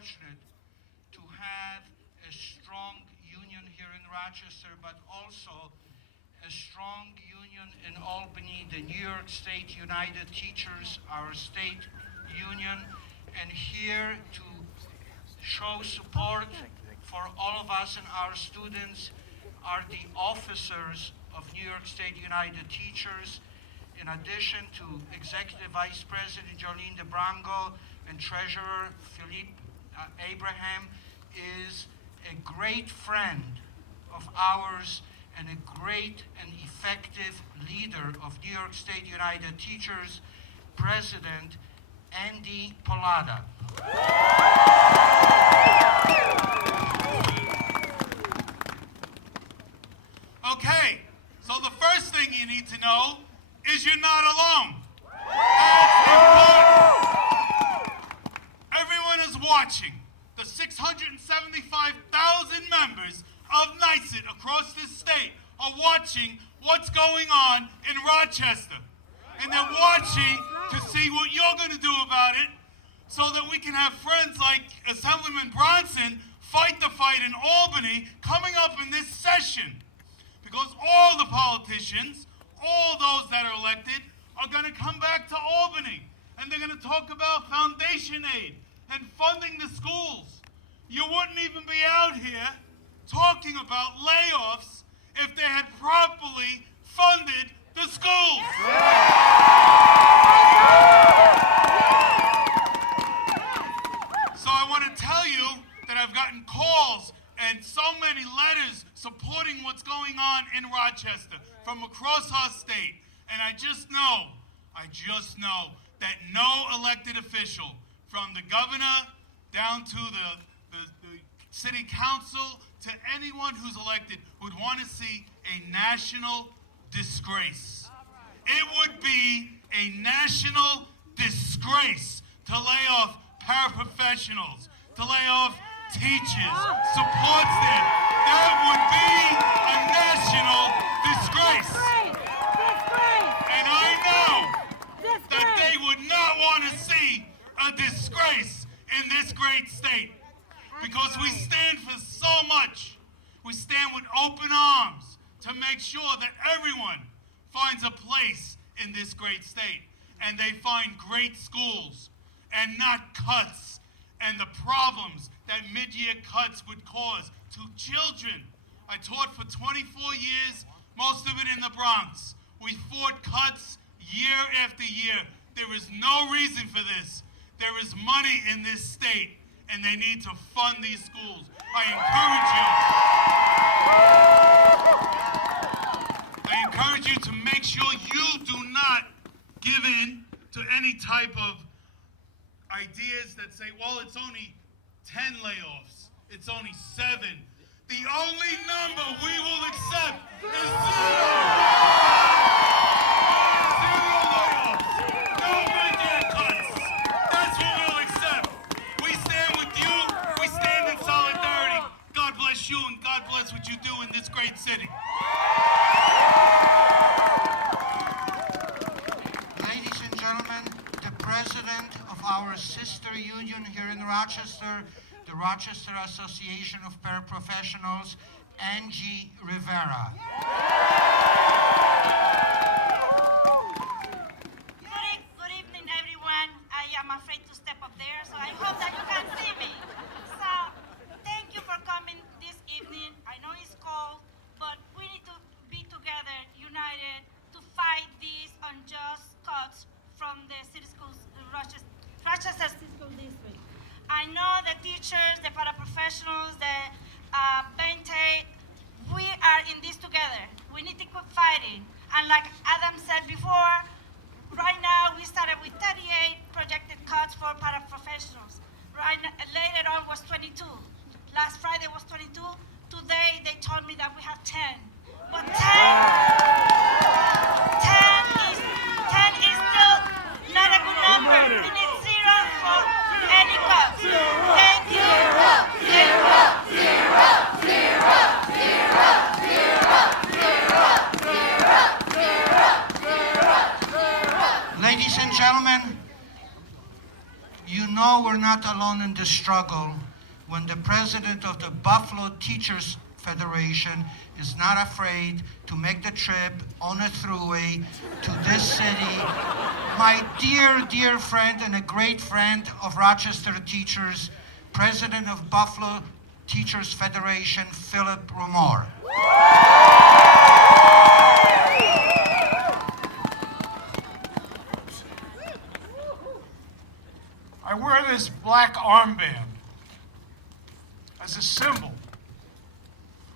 fortunate to have a strong union here in Rochester, but also a strong union in Albany, the New York State United Teachers, our state union, and here to show support for all of us and our students are the officers of New York State United Teachers, in addition to Executive Vice President Jolene DiBrango and Treasurer Philippe Abraham, is a great friend of ours and a great and effective leader of New York State United Teachers, President Andy Pallotta. Okay, so the first thing you need to know is you're not alone. That's important. Everyone is watching. The 675,000 members of NYSUT across this state are watching what's going on in Rochester. And they're watching to see what you're going to do about it so that we can have friends like Assemblyman Bronson fight the fight in Albany coming up in this session. Because all the politicians, all those that are elected, are going to come back to Albany. And they're going to talk about foundation aid and funding the schools. You wouldn't even be out here talking about layoffs if they had properly funded the schools. So I want to tell you that I've gotten calls and so many letters supporting what's going on in Rochester from across our state. And I just know that no elected official, from the governor down to the city council, to anyone who's elected, would want to see a national disgrace. It would be a national disgrace to lay off paraprofessionals, to lay off teachers, support staff. That would be a national disgrace. And I know that they would not want to see a disgrace in this great state, because we stand for so much. We stand with open arms to make sure that everyone finds a place in this great state, and they find great schools and not cuts and the problems that mid-year cuts would cause to children. I taught for 24 years, most of it in the Bronx. We fought cuts year after year. There is no reason for this. There is money in this state, and they need to fund these schools. I encourage you to make sure you do not give in to any type of ideas that say, well, it's only 10 layoffs, it's only 7. The only number we will accept is 0. 0 layoffs, no mid-year cuts. That's what we'll accept. We stand with you, we stand in solidarity. God bless you, and God bless what you do in this great city. Ladies and gentlemen, the president of our sister union here in Rochester, the Rochester Association of Paraprofessionals, Angie Rivera. Good evening, everyone. I am afraid to step up there, so I hope that you can see me. So, thank you for coming this evening. I know it's cold, but we need to be together, united, to fight these unjust cuts from the city schools, Rochester City School District. I know the teachers, the paraprofessionals, the Bente, we are in this together. We need to keep fighting. And like Adam said before, right now we started with 38 projected cuts for paraprofessionals. Later on was 22. Last Friday was 22. Today they told me that we have 10. But 10 is still not a good number. We need 0 for any cuts. Thank you. Ladies and gentlemen, You know we're not alone in this struggle when the president of the Buffalo Teachers Federation is not afraid to make the trip on a throughway to this city. My dear, dear friend and a great friend of Rochester teachers, president of Buffalo Teachers Federation, Philippe. I wear this black armband as a symbol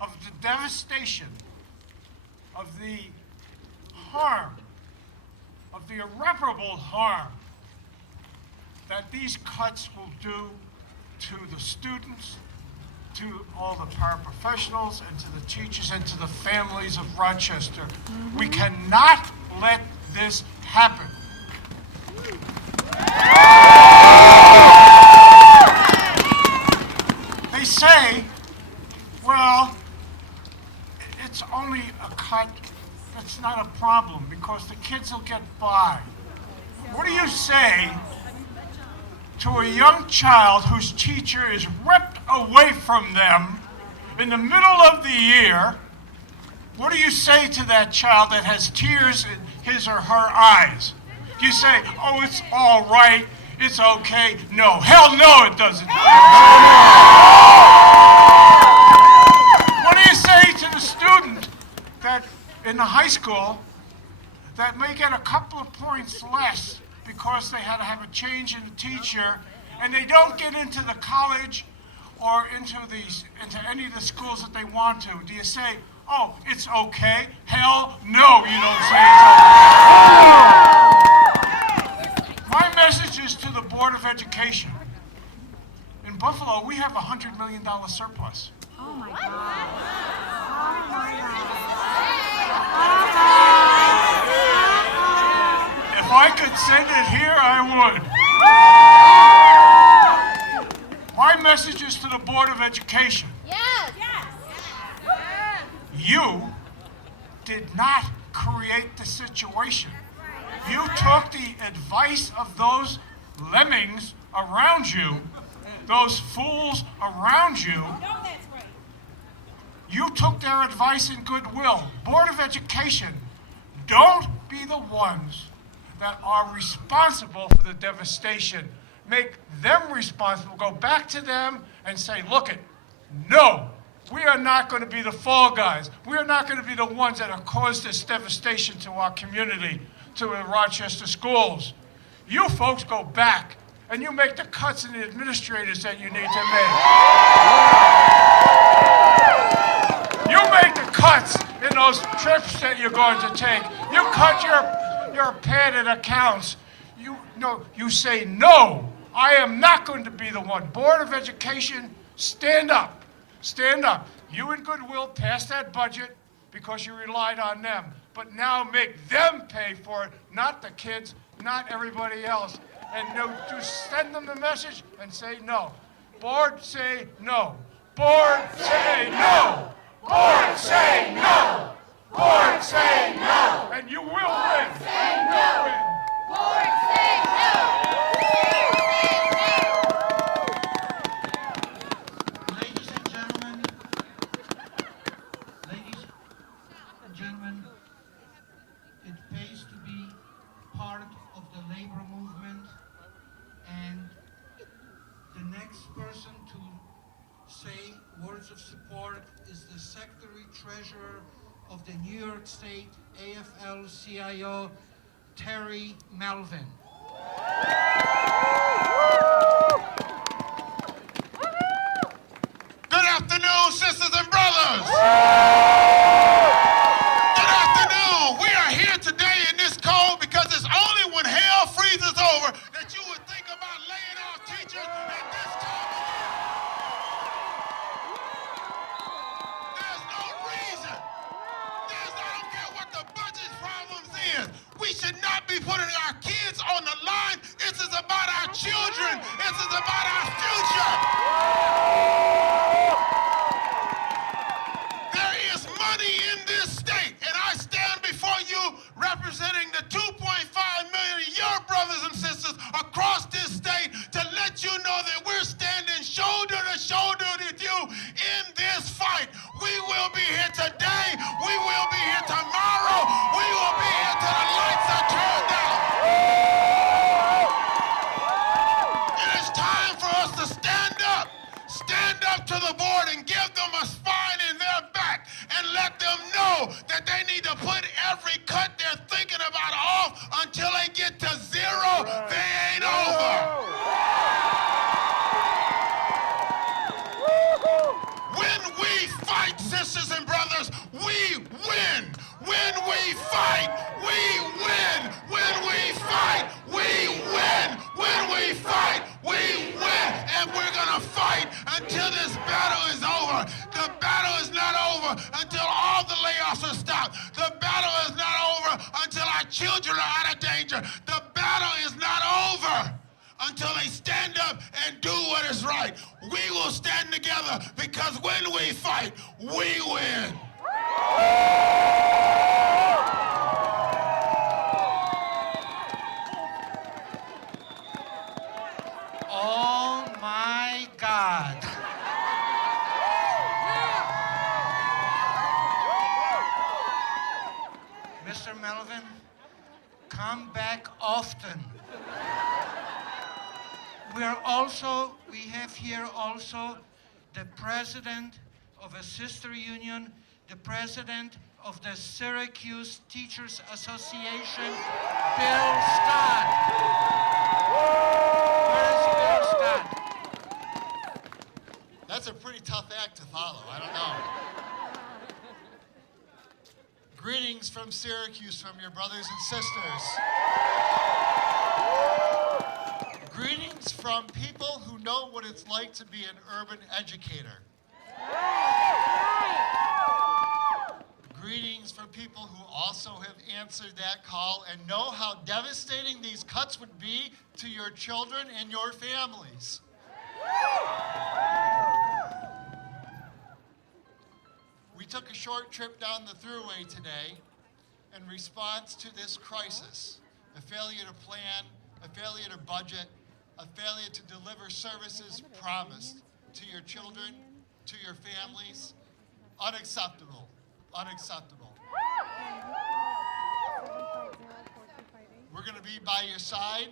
of the devastation, of the harm, of the irreparable harm that these cuts will do to the students, to all the paraprofessionals, and to the teachers, and to the families of Rochester. We cannot let this happen. They say, well, it's only a cut. That's not a problem because the kids will get by. What do you say to a young child whose teacher is ripped away from them in the middle of the year? What do you say to that child that has tears in his or her eyes? Do you say, oh, it's all right, it's okay? No, hell no, it doesn't. What do you say to the student that in the high school that may get a couple of points less because they had to have a change in the teacher, and they don't get into the college or into any of the schools that they want to? Do you say, oh, it's okay? Hell no, you don't say it's okay. My message is to the Board of Education. In Buffalo, we have a $100 million surplus. Oh my God. Oh my God. If I could send it here, I would. My message is to the Board of Education. Yes. Yes. You did not create the situation. You took the advice of those lemmings around you, those fools around you. You took their advice in goodwill. Board of Education, don't be the ones that are responsible for the devastation. Make them responsible. Go back to them and say, look it, no, we are not going to be the fall guys. We are not going to be the ones that have caused this devastation to our community, to the Rochester schools. You folks go back and you make the cuts in the administrators that you need to make. You make the cuts in those trips that you're going to take. You cut your padded accounts. You say, no, I am not going to be the one. Board of Education, stand up. Stand up. You and Goodwill passed that budget because you relied on them. But now make them pay for it, not the kids, not everybody else. And just send them the message and say no. Board, say no. Board, say no. Board, say no. Board, say no. And you will win. Say no. Board, say no. Ladies and gentlemen, it pays to be part of the labor movement, and the next person to say words of support is the Secretary Treasurer of the New York State AFL-CIO, Terry Melvin. Good afternoon, sisters and brothers. Good afternoon. We are here today in this cold because it's only when hell freezes over that you would think about laying off teachers at this time of year. There's no reason. I don't care what the budget problems is. We should not be putting our kids on the line. This is about our children. This is about our future. There that danger. The battle is not over until they stand up and do what is right. We will stand together because when we fight, we win. Oh my God. Mr. Melvin, come back often. We have here also the president of a sister union, the president of the Syracuse Teachers Association, Bill Scott. Where's Bill Scott? That's a pretty tough act to follow. I don't know. Greetings from Syracuse, from your brothers and sisters. Greetings from people who know what it's like to be an urban educator. Greetings from people who also have answered that call and know how devastating these cuts would be to your children and your families. We took a short trip down the thruway today in response to this crisis, a failure to plan, a failure to budget, a failure to deliver services promised to your children, to your families. Unacceptable, unacceptable. We're going to be by your side.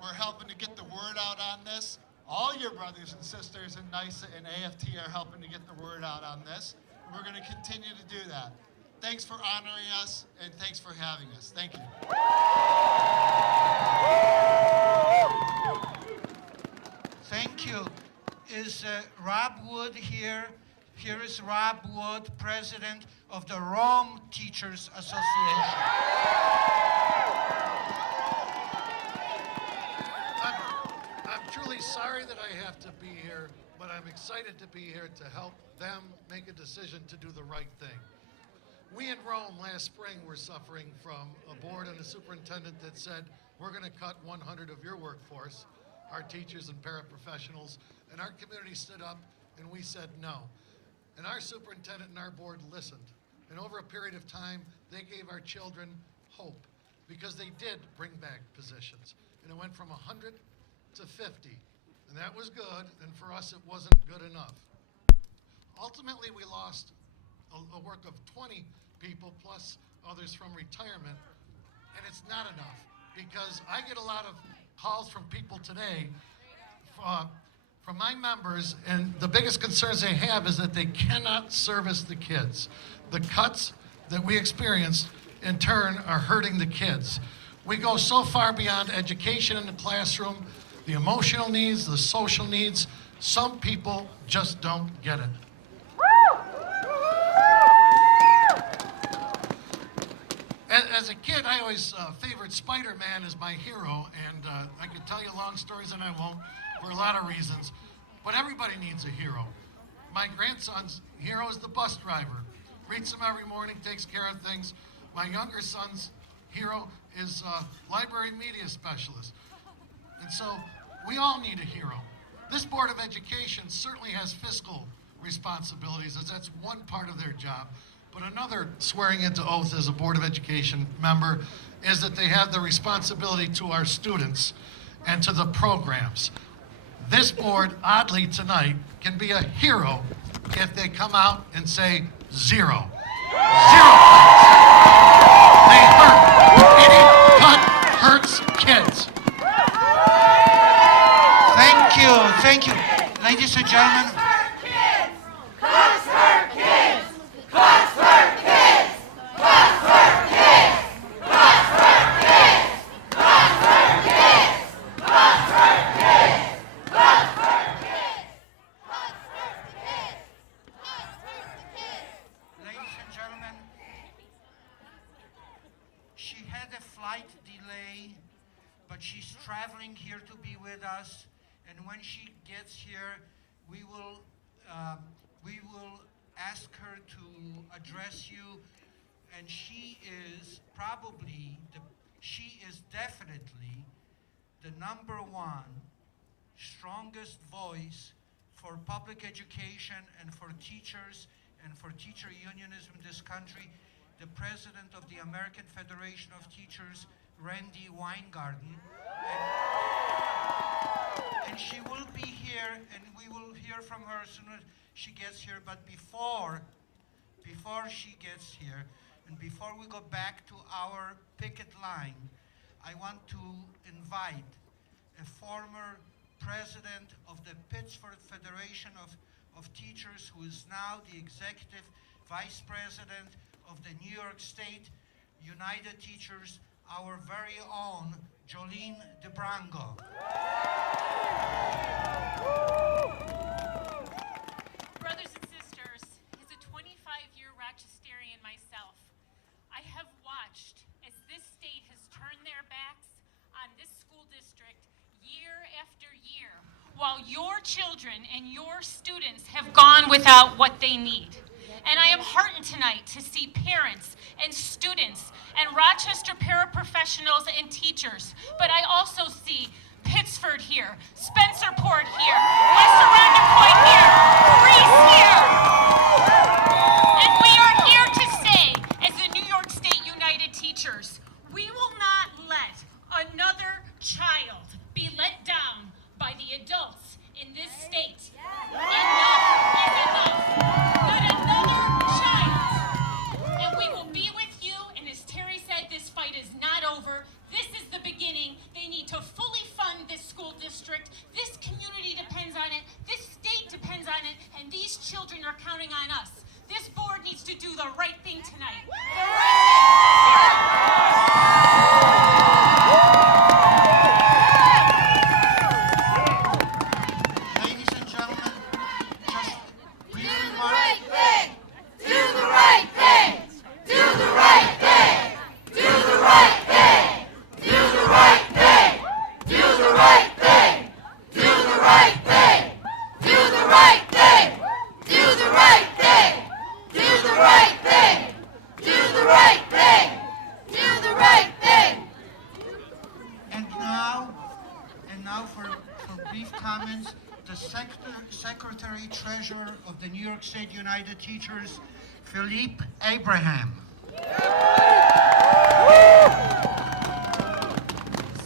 We're helping to get the word out on this. All your brothers and sisters in NYSA and AFT are helping to get the word out on this. We're going to continue to do that. Thanks for honoring us, and thanks for having us. Thank you. Thank you. Is Rob Wood here? Here is Rob Wood, president of the Rome Teachers Association. I'm truly sorry that I have to be here, but I'm excited to be here to help them make a decision to do the right thing. We in Rome last spring were suffering from a board and a superintendent that said, we're going to cut 100 of your workforce, our teachers and paraprofessionals, and our community stood up and we said no. And our superintendent and our board listened. And over a period of time, they gave our children hope because they did bring back positions. And it went from 100 to 50. And that was good, and for us it wasn't good enough. Ultimately, we lost a work of 20 people plus others from retirement, and it's not enough because I get a lot of calls from people today from my members, and the biggest concerns they have is that they cannot service the kids. The cuts that we experienced in turn are hurting the kids. We go so far beyond education in the classroom, the emotional needs, the social needs. Some people just don't get it. As a kid, I always favored Spider-Man as my hero, and I could tell you long stories, and I won't, for a lot of reasons, but everybody needs a hero. My grandson's hero is the bus driver. Greets him every morning, takes care of things. My younger son's hero is library media specialist. And so we all need a hero. This Board of Education certainly has fiscal responsibilities, as that's one part of their job. But another swearing into oath as a Board of Education member is that they have the responsibility to our students and to the programs. This board, oddly tonight, can be a hero if they come out and say zero. Zero cuts. They hurt. Any cut hurts kids. Thank you. Ladies and gentlemen. Ladies and gentlemen, she had a flight delay, but she's traveling here to be with us. And when she gets here, we will ask her to address you. And she is probably she is definitely the #1 strongest voice for public education and for teachers and for teacher unionism in this country, the president of the American Federation of Teachers, Randi Weingarten. And she will be here, and we will hear from her as soon as she gets here. But before she gets here, and before we go back to our picket line, I want to invite a former president of the Pittsburgh Federation of Teachers, who is now the executive vice president of the New York State United Teachers, our very own Jolene DiBrango. Brothers and sisters, as a 25-year Rochesterian myself, I have watched as this state has turned their backs on this school district year after year, while your children and your students have gone without what they need. And I am heartened tonight to see parents and students and Rochester paraprofessionals and teachers, but I also see Pittsford here, Spencerport here, West Arundel Point here, Greece here. And we are here to say, as the New York State United Teachers, we will not let another child be let down by the adults in this state. Enough is enough. Not another child. And we will be with you, and as Terry said, this fight is not over. This is the beginning. They need to fully fund this school district. This community depends on it. This state depends on it. And these children are counting on us. This board needs to do the right thing tonight. The right Ladies and gentlemen, just we Do the right thing! Do the right thing! Do the right thing! Do the right thing! Do the right thing! Do the right thing! Do the right thing! Do the right thing! Do the right thing! Do the right thing! Do the right thing! Do the right thing! And now for brief comments, the Secretary Treasurer of the New York State United Teachers, Philippe Abraham.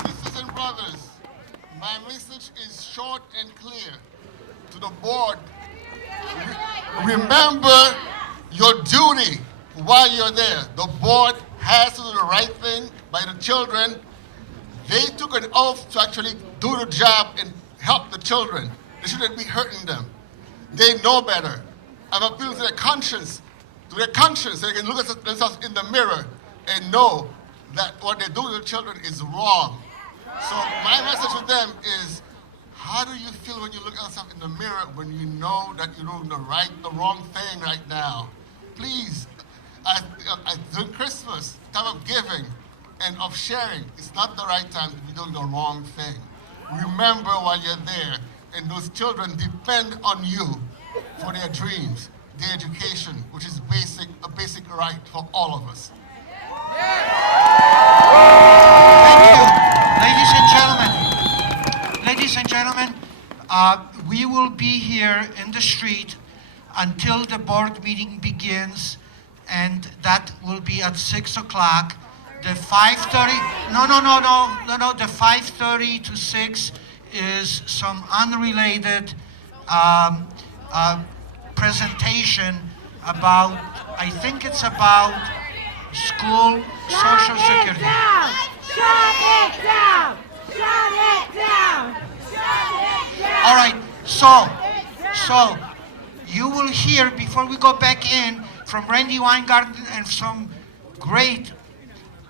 Sisters and brothers, my message is short and clear. To the board, remember your duty while you're there. The board has to do the right thing by the children. They took an oath to actually do the job and help the children. They shouldn't be hurting them. They know better. I'm appealing to their conscience, so they can look at themselves in the mirror and know that what they do to the children is wrong. So my message to them is, how do you feel when you look at yourself in the mirror when you know that you're doing the wrong thing right now? Please, during Christmas, time of giving and of sharing, it's not the right time to be doing the wrong thing. Remember while you're there, and those children depend on you for their dreams, their education, which is a basic right for all of us. Thank you. Ladies and gentlemen, we will be here in the street until the board meeting begins, and that will be at 6 o'clock. The 5:30, the 5:30 to 6 is some unrelated presentation about, I think it's about school social security. Shut it down! Shut it down! Shut it down! All right, so you will hear, before we go back in, from Randi Weingarten and some great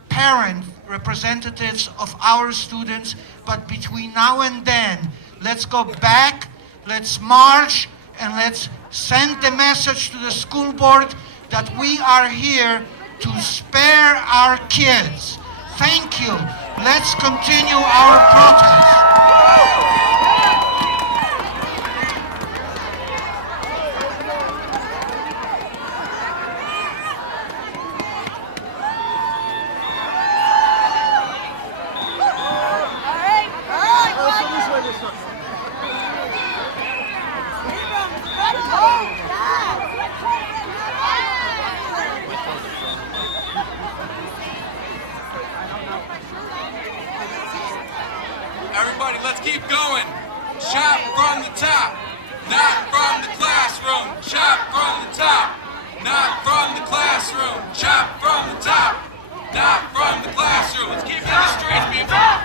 parent representatives of our students. But between now and then, let's go back, let's march, and let's send the message to the school board that we are here to spare our kids. Thank you. Let's continue our protest. Let's keep going. Shop from the top, not from the classroom. Shop from the top, not from the classroom. Shop from the top, not from the classroom. Let's keep it in the streets, people.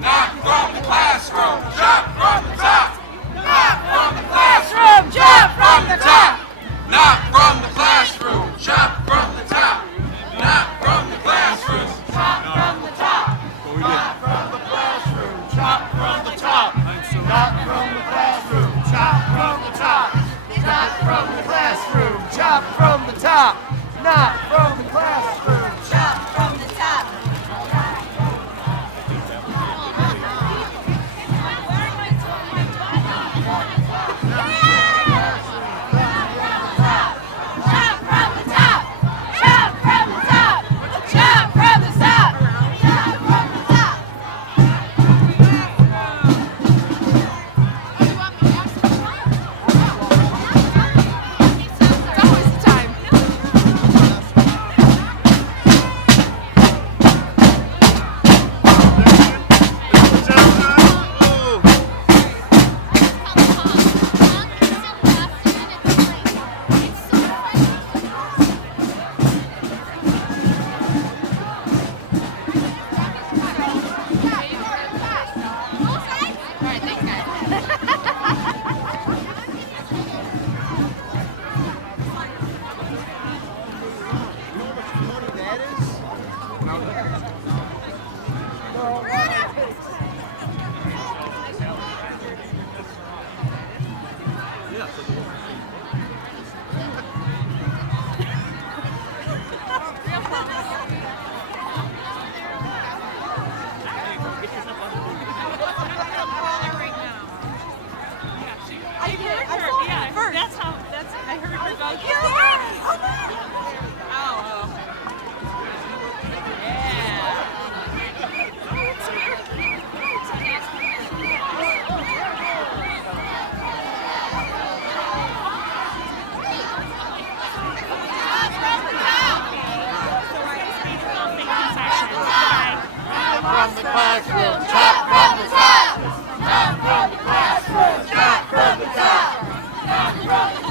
Not from the classroom. Shop from the top, not from the classroom. Shop from the top, not from the classroom. Shop from the top, not from the classroom. Shop from the top. Not from the classroom. Shop from the top. Not from the classroom. Shop from the top. Not from the classroom. Shop from the top. Not from the classroom. Shop from the top. From the classroom, chop from the top. Not from the classroom, chop from the top. Not from the